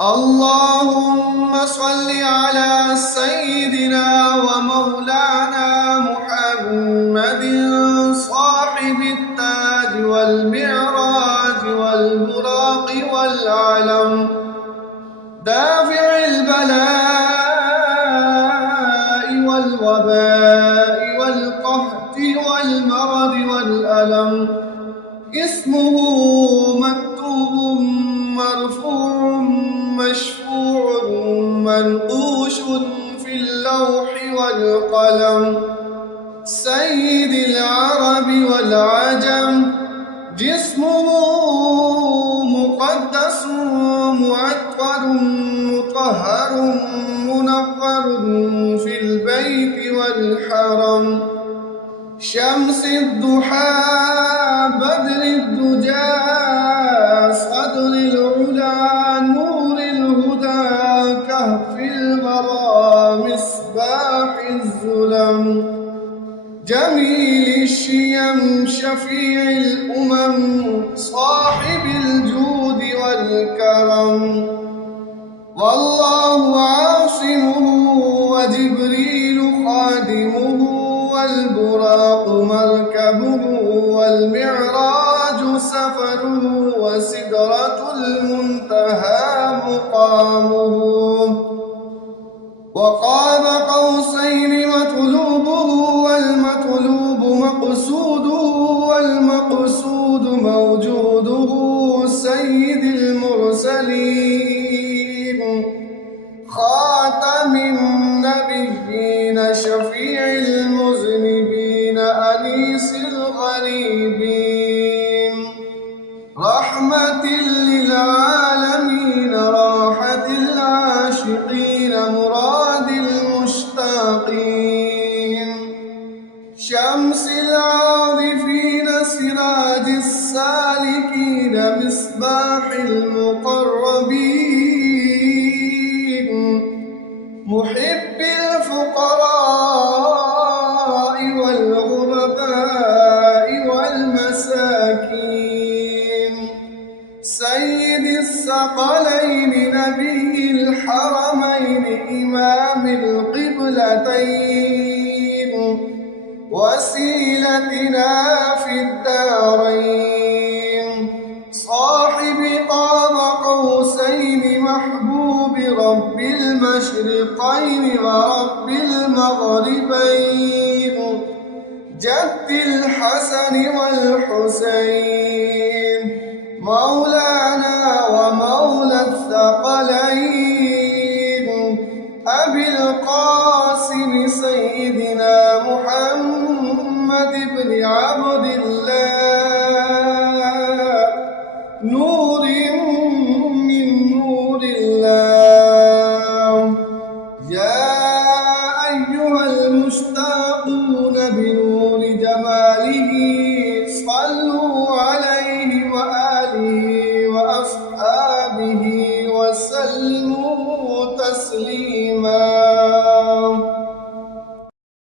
اللهم صل على سيدنا ومولانا محمد صاحب التاج والمعراج والبراق والعلم دافع البلاء والوباء والقهط والمرض والألم اسمه مكتوب مرفوع مشفوع منقوش في اللوح والقلم سيد العرب والعجم جسمه مقدس معطر مطهر منقر في البيت والحرم شمس الضحى بدر الدجى صدر العلا نور الهدى كهف الورى مصباح الظلم جميل الشيم شفيع الأمم صاحب الجود والكرم والله عاصمه وجبريل خادمه والبراق مركبه والمعراج سفره وسدرة المنتهى مقامه وقاب قوسين مطلوبه والمطلوب مقصوده والمقصود موجوده سيد المرسلين خاتم النبيين شفيع المذنبين أنيس الغريبين رحمة للعالمين راحة العاشقين مراد المشتاقين شمس العارفين سراج السالكين مصباح المقربين محب الفقراء والغرباء والمساكين سيد الثقلين نبي الحرمين إمام القبلتين وسيلتنا في الدارين صاحب قاب قوسين محبوب رب المشرقين ورب المغربين جد الحسن والحسين مولانا ومولى الثقلين أبي القاسم سيدنا محمد بن عبد